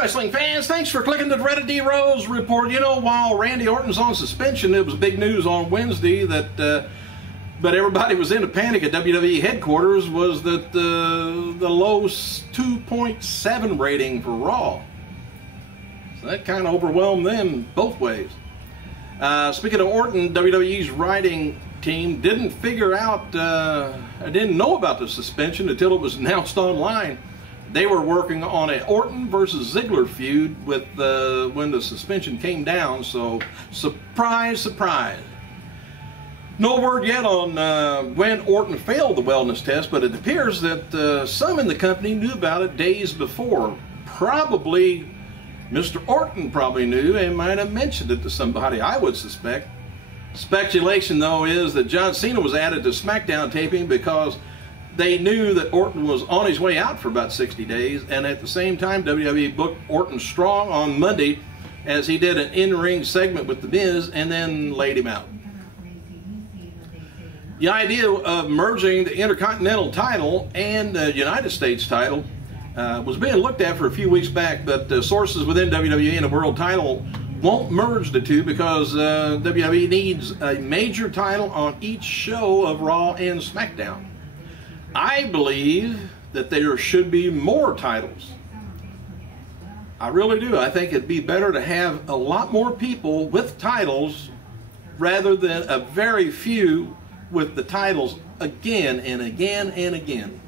wrestling fans, thanks for clicking the dreaded D Rose report. You know, while Randy Orton's on suspension, it was big news on Wednesday that, but everybody was in a panic at WWE headquarters, was that the low 2.7 rating for Raw. So that kind of overwhelmed them both ways. Speaking of Orton, WWE's writing team didn't know about the suspension until it was announced online. They were working on an Orton versus Ziggler feud with when the suspension came down, so surprise, surprise. No word yet on when Orton failed the wellness test, but it appears that some in the company knew about it days before. Probably Mr. Orton probably knew and might have mentioned it to somebody, I would suspect. Speculation, though, is that John Cena was added to SmackDown taping because they knew that Orton was on his way out for about 60 days, and at the same time, WWE booked Orton strong on Monday as he did an in-ring segment with The Miz and then laid him out. The idea of merging the Intercontinental title and the United States title was being looked at for a few weeks back, but sources within WWE and the World title won't merge the two because WWE needs a major title on each show of Raw and SmackDown. I believe that there should be more titles. I really do. I think it'd be better to have a lot more people with titles rather than a very few with the titles again and again and again.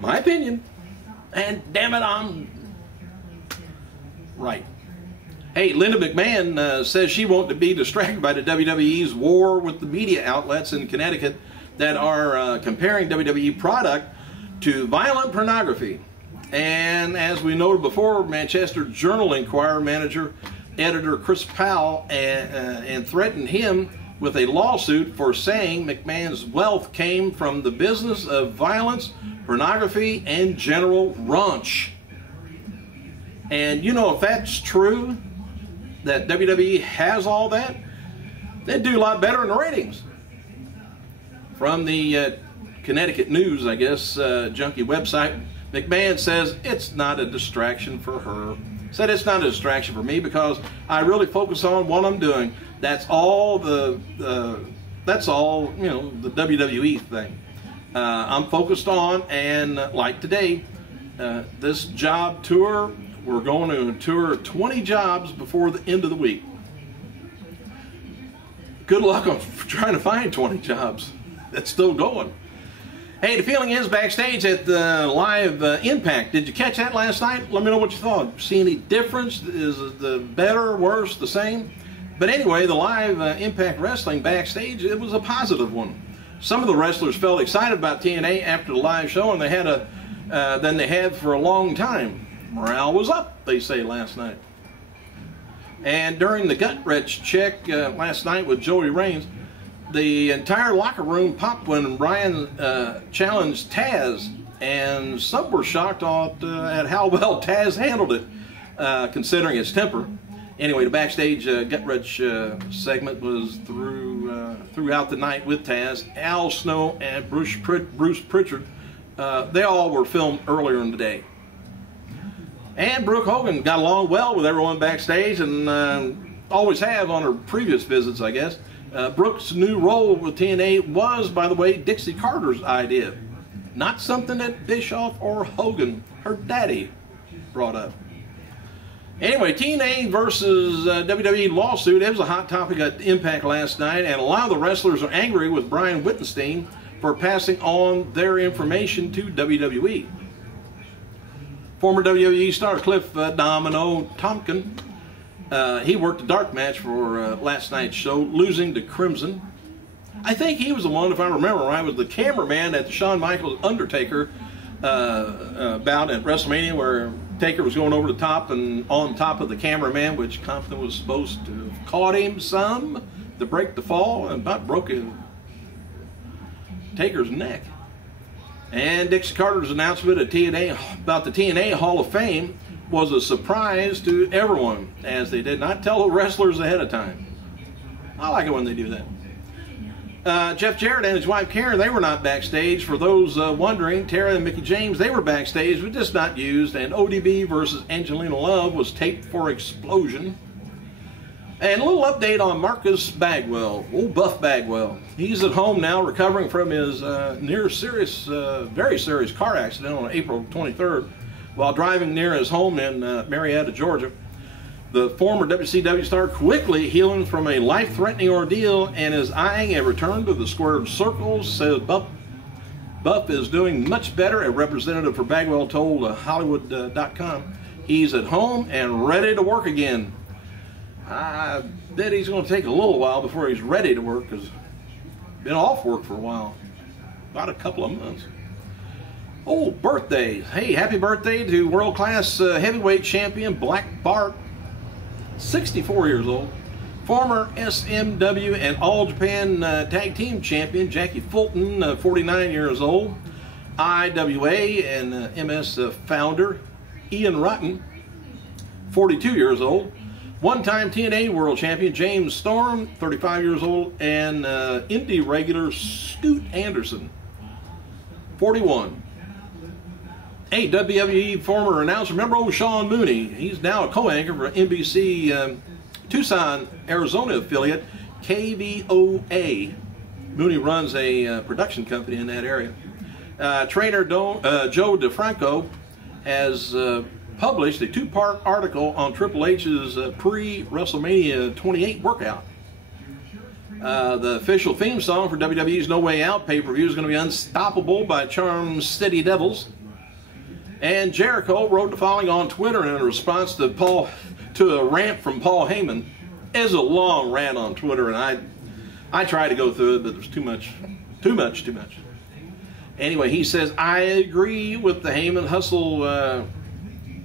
My opinion. And damn it, I'm right. Hey, Linda McMahon says she won't be distracted by the WWE's war with the media outlets in Connecticut that are comparing WWE product to violent pornography. And as we noted before, Manchester Journal-Inquirer manager, editor Chris Powell, and threatened him with a lawsuit for saying McMahon's wealth came from the business of violence, pornography, and general raunch. And you know, if that's true, that WWE has all that, they'd do a lot better in the ratings. From the Connecticut News, I guess, junkie website, McMahon says it's not a distraction for her. Said it's not a distraction for me because I really focus on what I'm doing. That's all that's all, you know, the WWE thing. I'm focused on, and like today, this job tour, we're going to tour 20 jobs before the end of the week. Good luck on trying to find 20 jobs. That's still going. Hey, the feeling is backstage at the live Impact. Did you catch that last night? Let me know what you thought. See any difference? Is it the better, worse, the same? But anyway, the live Impact Wrestling backstage, it was a positive one. Some of the wrestlers felt excited about TNA after the live show, and they had than they had for a long time. Morale was up, they say, last night. And during the gut wrench check last night with Joey Reigns, the entire locker room popped when Ryan challenged Taz, and some were shocked at how well Taz handled it, considering his temper. Anyway, the backstage gut wrench segment was throughout the night with Taz, Al Snow, and Bruce Pritchard. They all were filmed earlier in the day. And Brooke Hogan got along well with everyone backstage, and always have on her previous visits, I guess. Brooke's new role with TNA was, by the way, Dixie Carter's idea. Not something that Bischoff or Hogan, her daddy, brought up. Anyway, TNA versus WWE lawsuit. It was a hot topic at Impact last night, and a lot of the wrestlers are angry with Brian Wittenstein for passing on their information to WWE. Former WWE star Cliff Domino Tompkin, he worked a dark match for last night's show, losing to Crimson. I think he was the one, if I remember right, was the cameraman at the Shawn Michaels Undertaker bout at WrestleMania, where Taker was going over the top and on top of the cameraman, which Compton was supposed to have caught him some to break the fall, and about broke Taker's neck. And Dixie Carter's announcement at TNA about the TNA Hall of Fame was a surprise to everyone, as they did not tell the wrestlers ahead of time. I like it when they do that. Jeff Jarrett and his wife Karen, they were not backstage. For those wondering, Tara and Mickey James, they were backstage, but just not used. And ODB versus Angelina Love was taped for Explosion. And a little update on Marcus Bagwell, old Buff Bagwell. He's at home now, recovering from his very serious car accident on April 23rd while driving near his home in Marietta, Georgia. The former WCW star quickly healing from a life-threatening ordeal and is eyeing a return to the squared circles, says Buff. Buff is doing much better, a representative for Bagwell told Hollywood.com. He's at home and ready to work again. I bet he's going to take a little while before he's ready to work, because he's been off work for a while, about a couple of months. Oh, birthdays. Hey, happy birthday to world-class heavyweight champion Black Bart, 64 years old. Former SMW and All Japan Tag Team Champion Jackie Fulton, 49 years old. IWA and MS founder Ian Rotten, 42 years old. One-time TNA World Champion James Storm, 35 years old. And indie regular Scoot Anderson, 41. Hey, WWE former announcer, remember old Sean Mooney? He's now a co-anchor for NBC Tucson, Arizona affiliate, KVOA. Mooney runs a production company in that area. Trainer Joe DeFranco has published a two-part article on Triple H's pre-WrestleMania 28 workout. The official theme song for WWE's No Way Out pay-per-view is going to be Unstoppable by Charm City Devils. And Jericho wrote the following on Twitter in response to a rant from Paul Heyman. It's a long rant on Twitter, and I tried to go through it, but there's too much. Anyway, he says, I agree with the Heyman hustle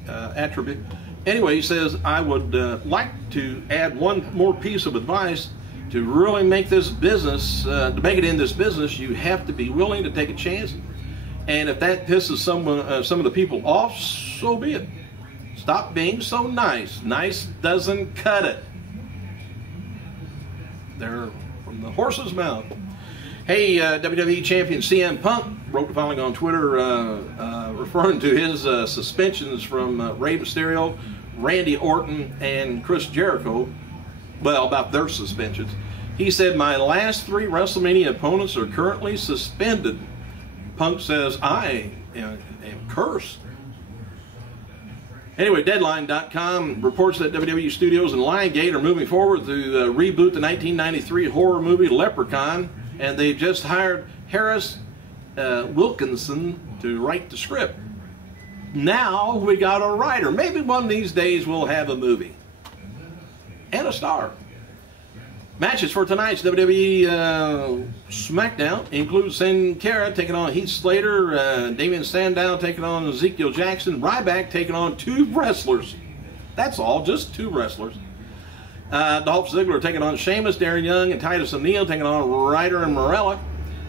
attribute. Anyway, he says, I would like to add one more piece of advice. To really make this business, to make it in this business, you have to be willing to take a chance. And if that pisses some of the people off, so be it. Stop being so nice. Nice doesn't cut it. They're from the horse's mouth. Hey, WWE Champion CM Punk wrote the following on Twitter, referring to his suspensions from Rey Mysterio, Randy Orton, and Chris Jericho. Well, about their suspensions. He said, my last 3 WrestleMania opponents are currently suspended. Punk says, I am cursed. Anyway, Deadline.com reports that WWE Studios and Lionsgate are moving forward to reboot the 1993 horror movie Leprechaun, and they've just hired Harris Wilkinson to write the script. Now we got a writer. Maybe one of these days we'll have a movie. And a star. Matches for tonight's WWE SmackDown include Sin Cara taking on Heath Slater, Damian Sandow taking on Ezekiel Jackson, Ryback taking on 2 wrestlers. That's all, just 2 wrestlers. Dolph Ziggler taking on Sheamus, Darren Young, and Titus O'Neil taking on Ryder and Morella,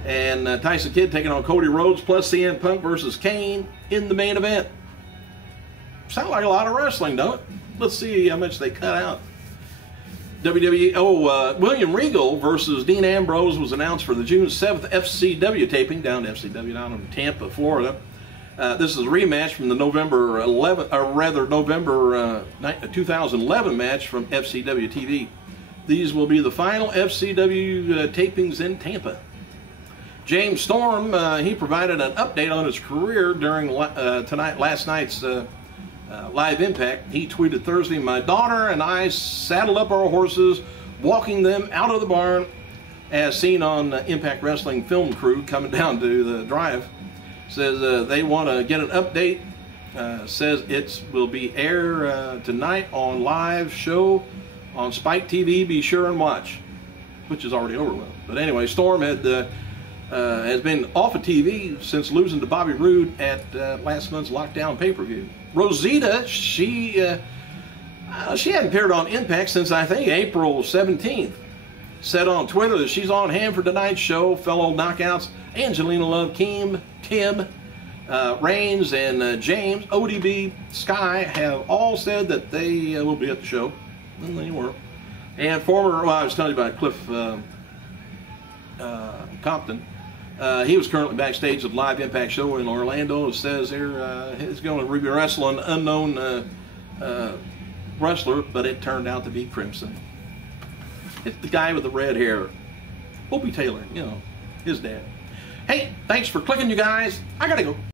and Tyson Kidd taking on Cody Rhodes, plus CM Punk versus Kane in the main event. Sound like a lot of wrestling, don't it? Let's see how much they cut out. WWE, William Regal versus Dean Ambrose was announced for the June 7th FCW taping down in Tampa, Florida. This is a rematch from the November 2011 match from FCW TV. These will be the final FCW tapings in Tampa. James Storm, he provided an update on his career during last night's Live Impact. He tweeted Thursday, my daughter and I saddled up our horses, walking them out of the barn, as seen on Impact Wrestling film crew coming down to the drive. Says they want to get an update. Says it will be aired tonight on live show on Spike TV. Be sure and watch, which is already over with. But anyway, Storm has been off of TV since losing to Bobby Roode at last month's Lockdown pay-per-view. Rosita, she hadn't appeared on Impact since I think April 17th. Said on Twitter that she's on hand for tonight's show. Fellow knockouts Angelina Love, Kim, Reigns, and James, ODB, Sky have all said that they will be at the show. And they were. And I was telling you about Cliff Compton. He was currently backstage at the Live Impact show in Orlando. It says here he's going to be wrestling an unknown wrestler, but it turned out to be Crimson. It's the guy with the red hair, Opie Taylor, you know, his dad. Hey, thanks for clicking, you guys. I gotta go.